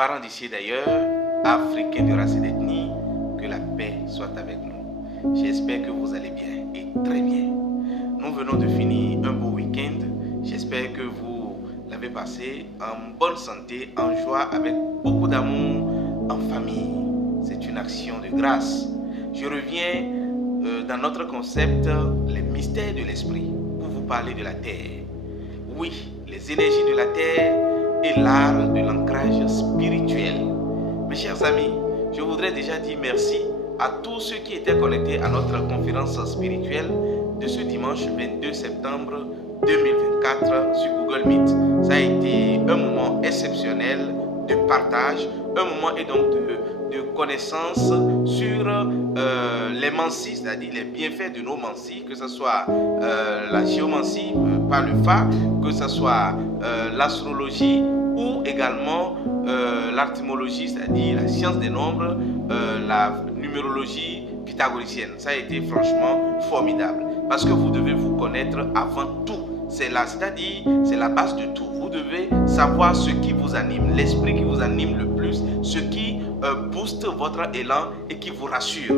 parents d'ici et d'ailleurs, africains de race et d'ethnie, que la paix soit avec nous. J'espère que vous allez bien et très bien. Nous venons de finir un beau week-end. J'espère que vous l'avez passé en bonne santé, en joie, avec beaucoup d'amour, en famille. C'est une action de grâce. Je reviens dans notre concept, les mystères de l'esprit, pour vous parler de la terre. Oui, les énergies de la terre et l'art de l'ancrage spirituel. Mes chers amis, je voudrais déjà dire merci à tous ceux qui étaient connectés à notre conférence spirituelle de ce dimanche 22 septembre 2024 sur Google Meet. Ça a été un moment exceptionnel de partage, un moment et donc de connaissance sur les mancies, c'est-à-dire les bienfaits de nos mancies, que ce soit la géomancie par le Fa, que ce soit l'astrologie ou également l'artimologie, c'est-à-dire la science des nombres, la numérologie pythagoricienne. Ça a été franchement formidable parce que vous devez vous connaître avant tout. C'est là, c'est-à-dire c'est la base de tout. Vous devez savoir ce qui vous anime, l'esprit qui vous anime le plus, ce qui booste votre élan et qui vous rassure.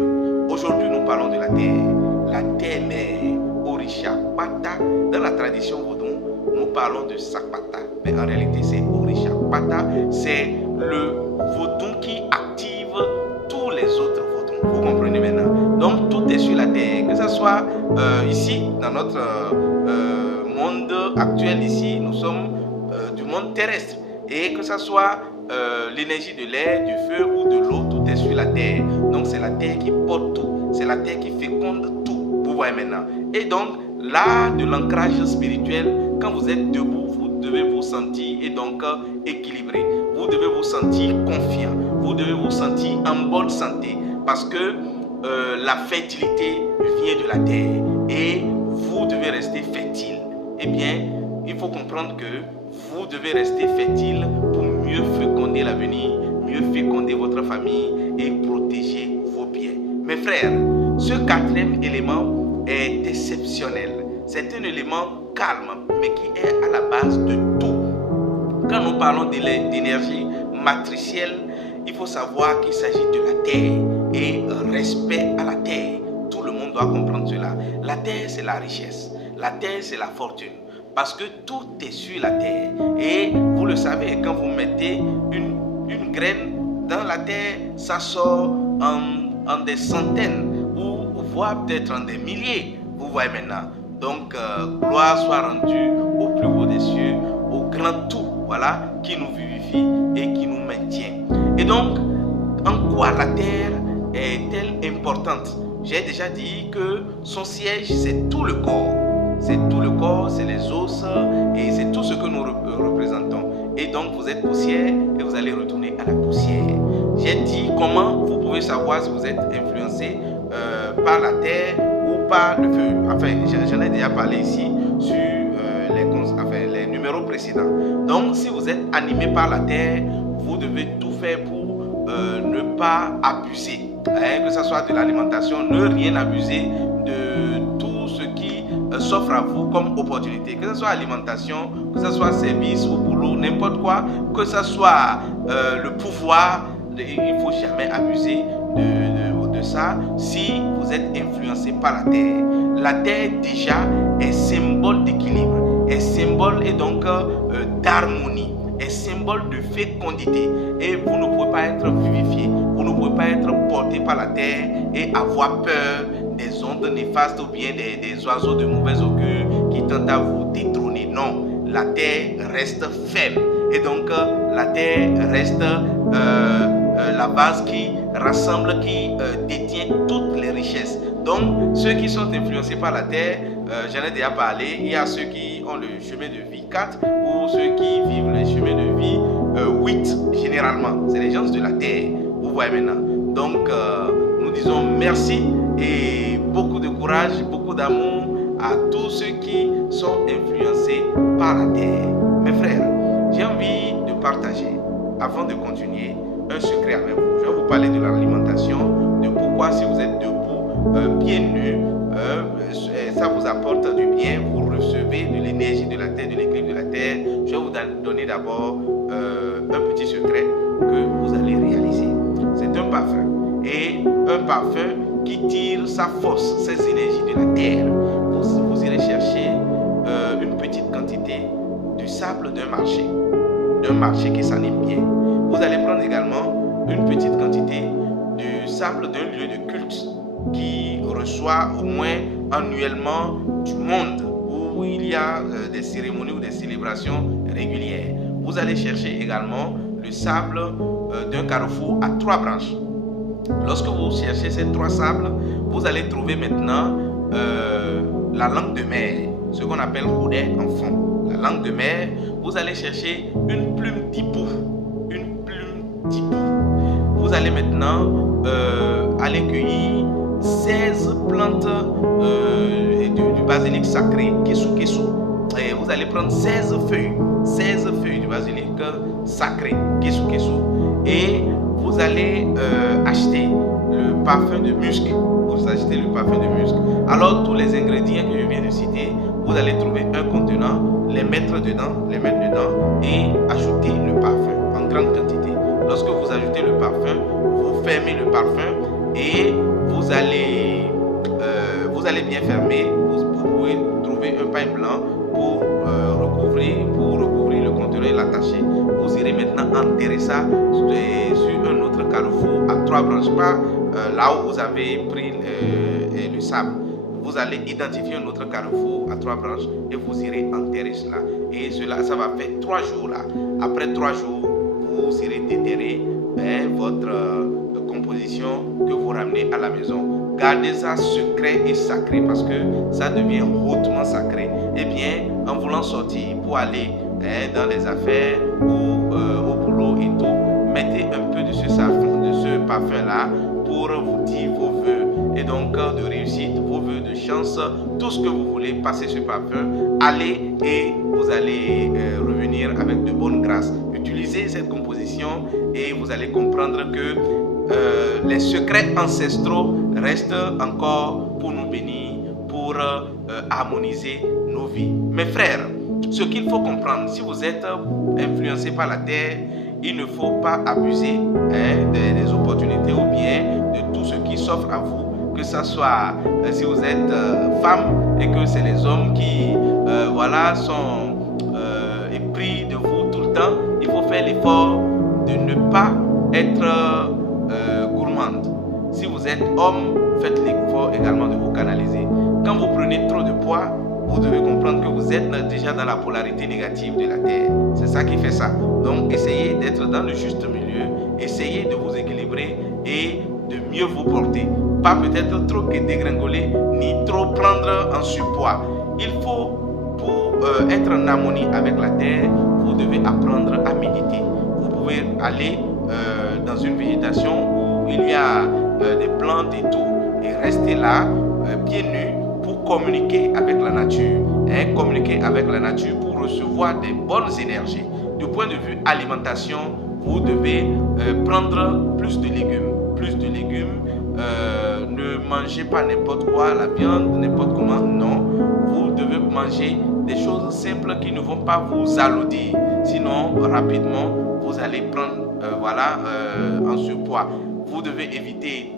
Aujourd'hui, nous parlons de la terre. La terre mère, Orisha Pata. Dans la tradition vaudou, nous parlons de Sakpata. Mais en réalité, c'est Orisha Pata. C'est le vaudou qui active tous les autres vaudous. Vous comprenez maintenant? Donc, tout est sur la terre. Que ce soit ici, dans notre monde actuel, ici, nous sommes du monde terrestre. Et que ce soit l'énergie de l'air, du feu ou de l'eau, tout est sur la terre. Donc c'est la terre qui porte tout, c'est la terre qui féconde tout. Vous voyez maintenant. Et donc l'art de l'ancrage spirituel, quand vous êtes debout, vous devez vous sentir et donc équilibré. Vous devez vous sentir confiant. Vous devez vous sentir en bonne santé parce que la fertilité vient de la terre et vous devez rester fertile. Eh bien, il faut comprendre que vous devez rester fertile pour mieux féconder l'avenir, mieux féconder votre famille et protéger vos biens. Mes frères, ce quatrième élément est exceptionnel. C'est un élément calme, mais qui est à la base de tout. Quand nous parlons d'énergie matricielle, il faut savoir qu'il s'agit de la terre et respect à la terre. Tout le monde doit comprendre cela. La terre, c'est la richesse. La terre, c'est la fortune. Parce que tout est sur la terre. Et vous le savez, quand vous mettez une graine dans la terre, ça sort en des centaines ou voire peut-être en des milliers. Vous voyez maintenant. Donc, gloire soit rendue au plus haut des cieux, au grand tout, voilà, qui nous vivifie et qui nous maintient. Et donc, en quoi la terre est-elle importante? J'ai déjà dit que son siège, c'est tout le corps. C'est tout le corps, c'est les os et c'est tout ce que nous représentons. Et donc vous êtes poussière et vous allez retourner à la poussière. J'ai dit comment vous pouvez savoir si vous êtes influencé par la terre ou par le feu. Enfin, j'en ai déjà parlé ici sur les numéros précédents. Donc si vous êtes animé par la terre, vous devez tout faire pour ne pas abuser. Que ce soit de l'alimentation, ne rien abuser de tout ce qui s'offre à vous comme opportunité, que ce soit alimentation, que ce soit service ou boulot, n'importe quoi, que ce soit le pouvoir, il ne faut jamais abuser de ça si vous êtes influencé par la terre. La terre déjà est symbole d'équilibre, est symbole et donc d'harmonie, est symbole de fécondité et vous ne pouvez pas être vivifié, vous ne pouvez pas être porté par la terre et avoir peur des ondes néfastes ou bien des oiseaux de mauvais augure qui tentent à vous détrôner. Non, la terre reste ferme et donc la terre reste la base qui rassemble, qui détient toutes les richesses. Donc ceux qui sont influencés par la terre, j'en ai déjà parlé, il y a ceux qui ont le chemin de vie 4 ou ceux qui vivent le chemin de vie 8 généralement. C'est les gens de la terre, vous voyez maintenant. Donc nous disons merci et beaucoup de courage, beaucoup d'amour à tous ceux qui sont influencés par la terre. Mes frères, j'ai envie de partager, avant de continuer, un secret avec vous. Je vais vous parler de l'alimentation, de pourquoi si vous êtes debout, pieds nus, ça vous apporte du bien, vous recevez de l'énergie de la terre, de l'équilibre de la terre. Je vais vous donner d'abord un petit secret que parfum. Et un parfum qui tire sa force, ses énergies de la terre. Vous irez chercher une petite quantité du sable d'un marché qui s'anime bien. Vous allez prendre également une petite quantité du sable d'un lieu de culte qui reçoit au moins annuellement du monde, où il y a des cérémonies ou des célébrations régulières. Vous allez chercher également le sable d'un carrefour à 3 branches. Lorsque vous cherchez ces 3 sables, vous allez trouver maintenant la langue de mer, ce qu'on appelle roudet en fond. La langue de mer, vous allez chercher une plume d'hibou. Vous allez maintenant aller cueillir 16 plantes du basilic sacré, kesu. Et vous allez prendre 16 feuilles du basilic sacré, kesu. Et vous allez acheter le parfum de musc. Alors, tous les ingrédients que je viens de citer, vous allez trouver un contenant, les mettre dedans et ajouter le parfum en grande quantité. Lorsque vous ajoutez le parfum, vous fermez le parfum et vous allez bien fermer. Vous pouvez trouver un pain blanc pour recouvrir le contenant et l'attacher. Vous irez maintenant enterrer ça sur un autre carrefour à 3 branches, pas là où vous avez pris le sable. Vous allez identifier un autre carrefour à 3 branches et vous irez enterrer cela. Et ça va faire 3 jours là. Après 3 jours, vous irez déterrer votre composition que vous ramenez à la maison. Gardez ça secret et sacré parce que ça devient hautement sacré. Et bien, en voulant sortir pour aller dans les affaires ou au boulot et tout, mettez un peu de ce parfum là pour vous dire vos vœux et donc de réussite, vos vœux de chance, tout ce que vous voulez, passez ce parfum, allez et vous allez revenir avec de bonnes grâces. Utilisez cette composition et vous allez comprendre que les secrets ancestraux restent encore pour nous bénir, pour harmoniser nos vies. Mes frères, ce qu'il faut comprendre, si vous êtes influencé par la terre, il ne faut pas abuser des opportunités ou bien de tout ce qui s'offre à vous, que ce soit si vous êtes femme et que c'est les hommes qui sont épris de vous tout le temps. Il faut faire l'effort de ne pas être gourmande. Si vous êtes homme, faites l'effort également de vous canaliser. Quand vous prenez trop de poids, vous devez comprendre que vous êtes déjà dans la polarité négative de la terre. C'est ça qui fait ça. Donc, essayez d'être dans le juste milieu. Essayez de vous équilibrer et de mieux vous porter. Pas peut-être trop dégringoler, ni trop prendre en surpoids. Il faut, pour être en harmonie avec la terre, vous devez apprendre à méditer. Vous pouvez aller dans une végétation où il y a des plantes et tout, et rester là, pieds nus, pour communiquer avec la nature. Communiquer avec la nature pour recevoir des bonnes énergies. Du point de vue alimentation, vous devez prendre plus de légumes. Ne mangez pas n'importe quoi, la viande, n'importe comment, non. Vous devez manger des choses simples qui ne vont pas vous alourdir. Sinon, rapidement, vous allez prendre en surpoids. Vous devez éviter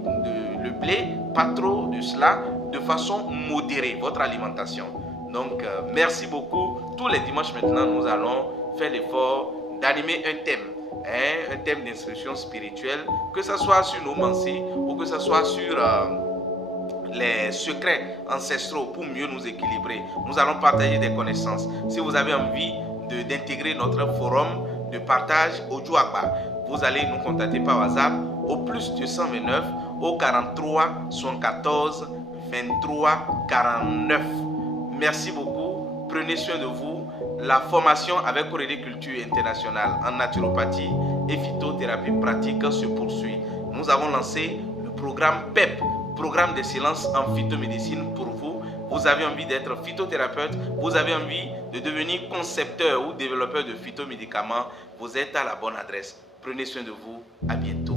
le blé, pas trop de cela, de façon modérée, votre alimentation. Donc, merci beaucoup. Tous les dimanches maintenant, nous allons faire l'effort d'animer un thème d'instruction spirituelle, que ce soit sur nos pensées ou que ce soit sur les secrets ancestraux pour mieux nous équilibrer. Nous allons partager des connaissances. Si vous avez envie d'intégrer notre forum de partage au Djouagba, vous allez nous contacter par WhatsApp au plus 229 au 43 74 23 49. Merci beaucoup. Prenez soin de vous. La formation avec Corée Culture Internationale en naturopathie et phytothérapie pratique se poursuit. Nous avons lancé le programme PEP, programme d'excellence en phytomédecine pour vous. Vous avez envie d'être phytothérapeute, vous avez envie de devenir concepteur ou développeur de phytomédicaments, vous êtes à la bonne adresse. Prenez soin de vous. À bientôt.